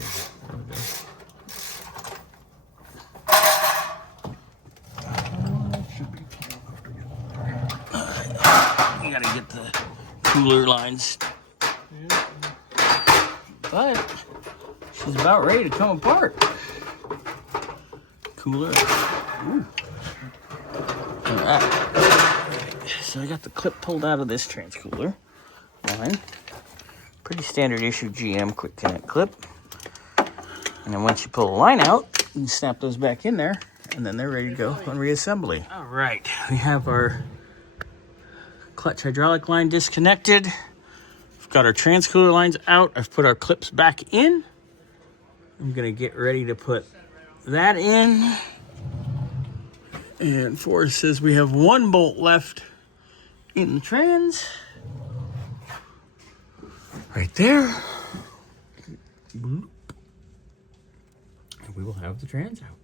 is it? There we go. Should be you gotta get the cooler lines. But she's about ready to come apart. Cooler. Ooh. All right. So I got the clip pulled out of this transcooler line. Pretty standard issue GM quick connect clip. And then once you pull the line out, you can snap those back in there, and then they're ready to go on reassembly. All right, we have our clutch hydraulic line disconnected. We've got our transcooler lines out. I've put our clips back in. I'm gonna get ready to put that in. And Forrest says we have one bolt left in the trans. Right there. And we will have the trans out.